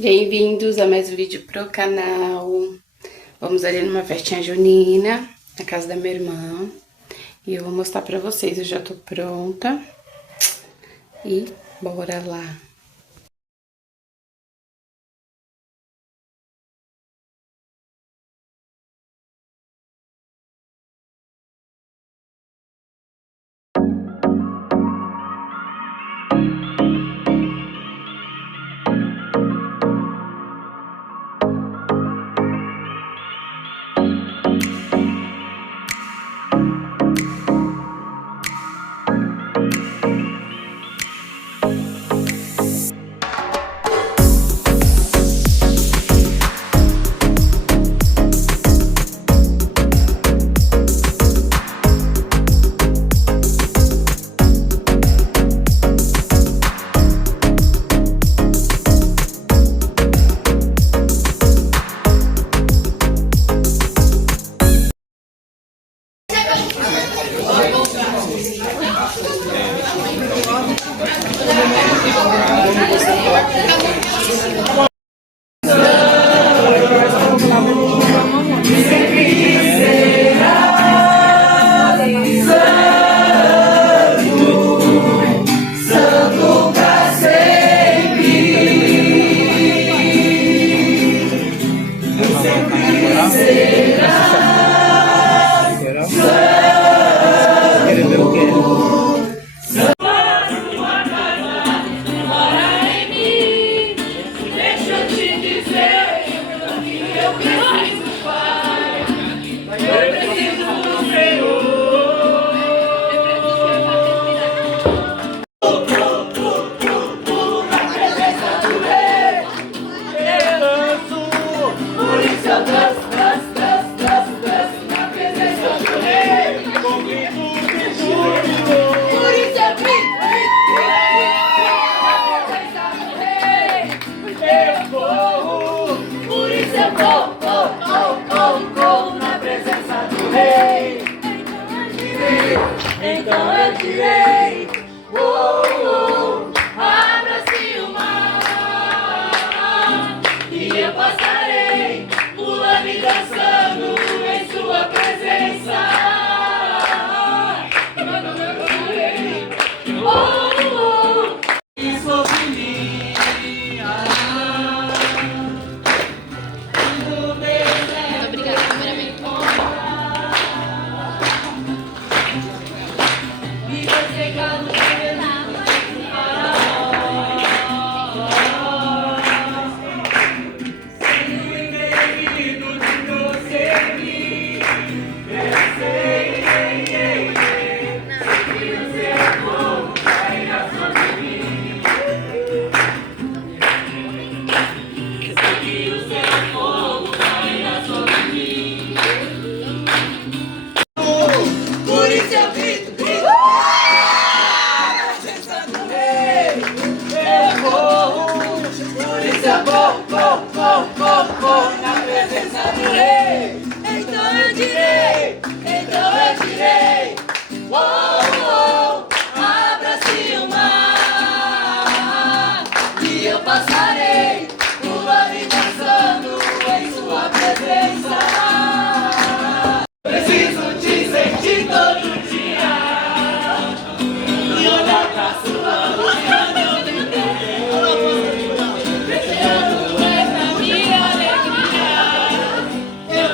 Bem-vindos a mais um vídeo pro canal. Vamos ali numa festinha junina, na casa da minha irmã. E eu vou mostrar pra vocês, eu já tô pronta. E bora lá. Então eu direi, abra-se o mar, e eu passarei, pulando e dançando em sua presença. E sobre mim, obrigada, primeiramente. Por isso eu grito, grito. Por isso eu vou na presença do rei. Então eu direi, abra-se o mar, e eu passarei, pulando e dançando em sua presença. Preciso te sentir todo dia, e olhar pra sua luz. Eu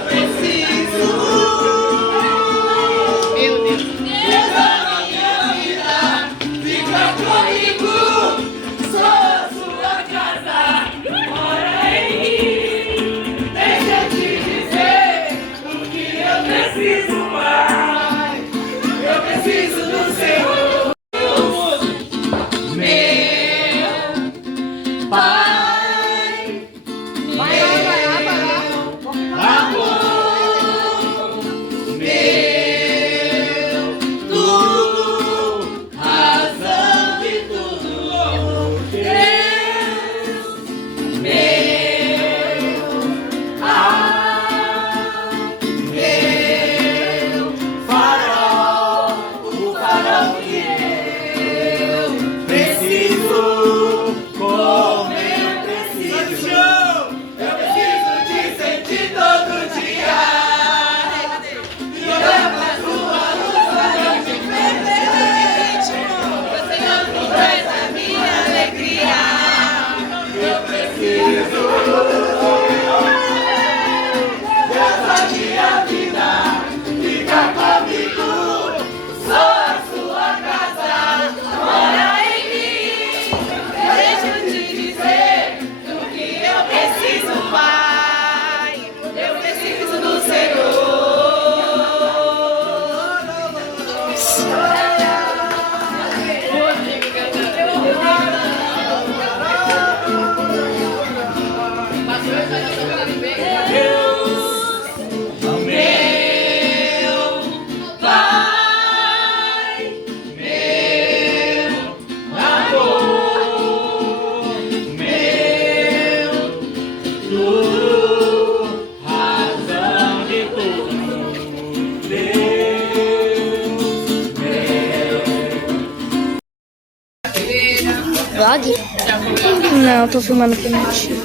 Essa minha vida, fica comigo. Sou a sua casa, mora em mim. Deixa eu te dizer do que eu preciso, Pai. Eu preciso do Senhor. Vlog? Não, tô filmando pra minha tia.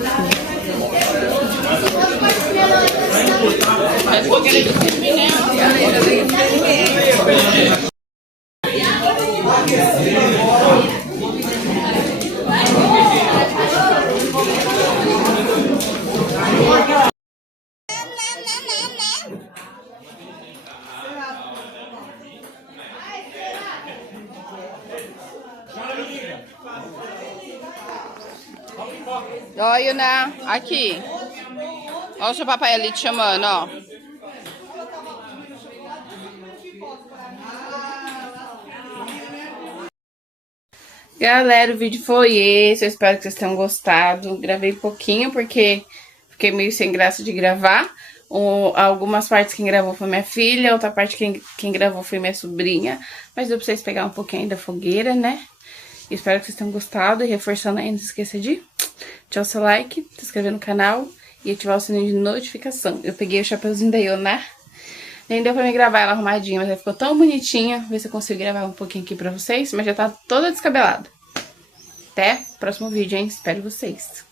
Ó, Yuna, aqui. Ó o seu papai ali te chamando, ó. Galera, o vídeo foi esse. Eu espero que vocês tenham gostado. Gravei pouquinho porque fiquei meio sem graça de gravar. Algumas partes quem gravou foi minha filha, outra parte quem gravou foi minha sobrinha. Mas deu pra vocês pegar um pouquinho aí da fogueira, né? Espero que vocês tenham gostado. E reforçando aí, não se esqueça de deixar o seu like, se inscrever no canal e ativar o sininho de notificação. Eu peguei o chapeuzinho da Yuna. Nem deu pra me gravar ela arrumadinha, mas ela ficou tão bonitinha. Ver se eu consigo gravar um pouquinho aqui pra vocês. Mas já tá toda descabelada. Até o próximo vídeo, hein? Espero vocês.